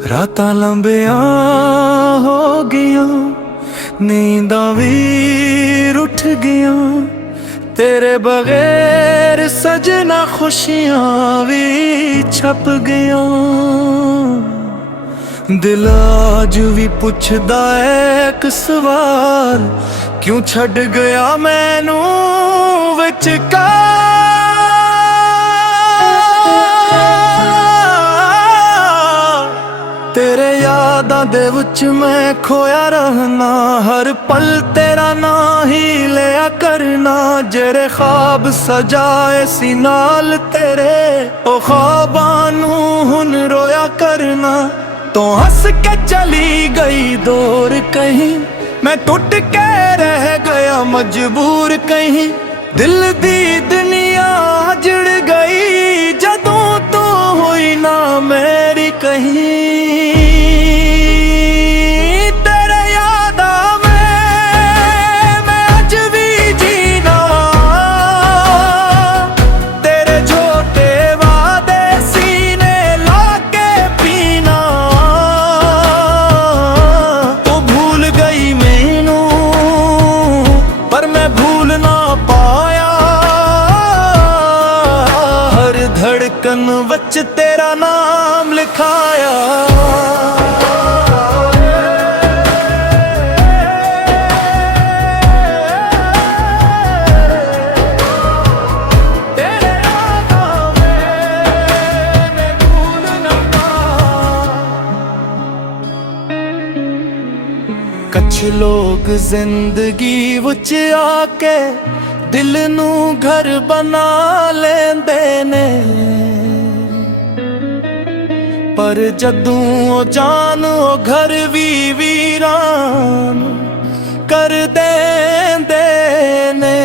रातां लंबियां हो गईयां, नींदां भी रुठ गईयां, तेरे बगैर सजना खुशियां भी छप गईयां। दिल अज भी पुछदा है एक सवाल, क्यों छड़ गया मैनू विचकार। तेरे यादां दे विच मैं खोया रहना, हर पल तेरा ना ही लिया करना। जेरे ख्वाब सजाए सी नाल तेरे, ओ ख्वाबां नू हुन रोया करना। तो हंस के चली गई दूर कहीं, मैं टूट के रह गया मजबूर कहीं। दिल दी दुनिया जुड़ गई जदों तू हुई ना मेरी कहीं। तेरे यादा मैं अज भी जीना, तेरे झोटे वादे सीने लाके पीना। तू भूल गई मैनू पर मैं भूल ना पाया, हर धड़कन वच तेरा नाम लिखाया। कुछ लोग जिंदगी विच आके दिल नू घर बना लेंदे ने, पर जदों ओ जान ओ घर भी वीरान कर देंदे ने।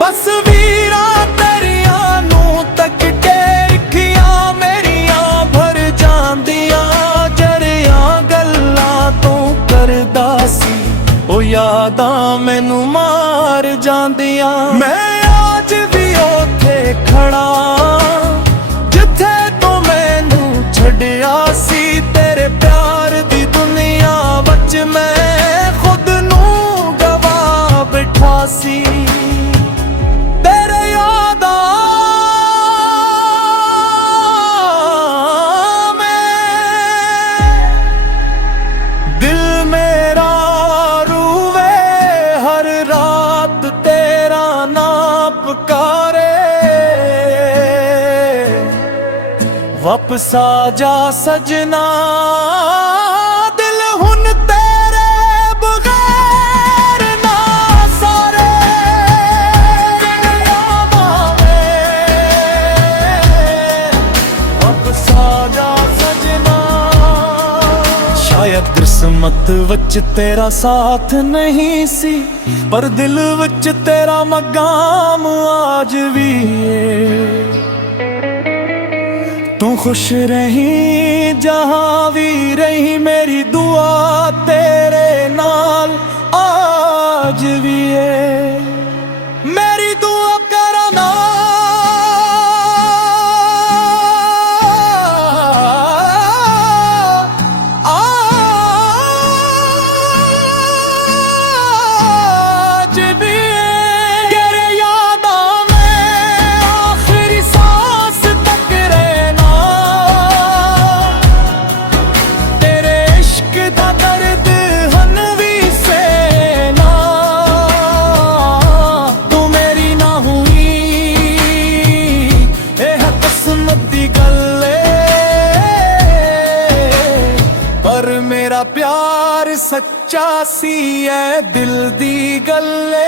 बस वीरा तेरिया नू तक के अखियां मेरियां भर जांदियां। जरियां गल्लां तू करदा सी ओ यादां मैनू मार जांदियां। मैं आज भी ओथे खड़ा जिथे तू मैनू छड्डिया सी। तेरे प्यार दी दुनिया वच मैं खुद नू गवा बैठा सी। तेरे यादां में दिल मेरा रूवे, हर रात तेरा नाम पुकारे। वापस आ जा सजना, दिल हुन तेरे बगैर ना सारे। वापस आ जा सजना, शायद किस्मत विच तेरा साथ नहीं सी, पर दिल विच तेरा मकाम आज भी है। तू खुश रही जहां भी रही, मेरी दुआ तेरे नाल आज भी है। मेरी दुआ करना आज भी है। तेरे यादां में आखिरी सांस तक रहना, तेरे इश्क दा दर्द हन भी सहना। तू मेरी ना हुई एह किस्मत दी गल ए, पर मेरा प्यार सच्चा सी है दिल दी गल ए।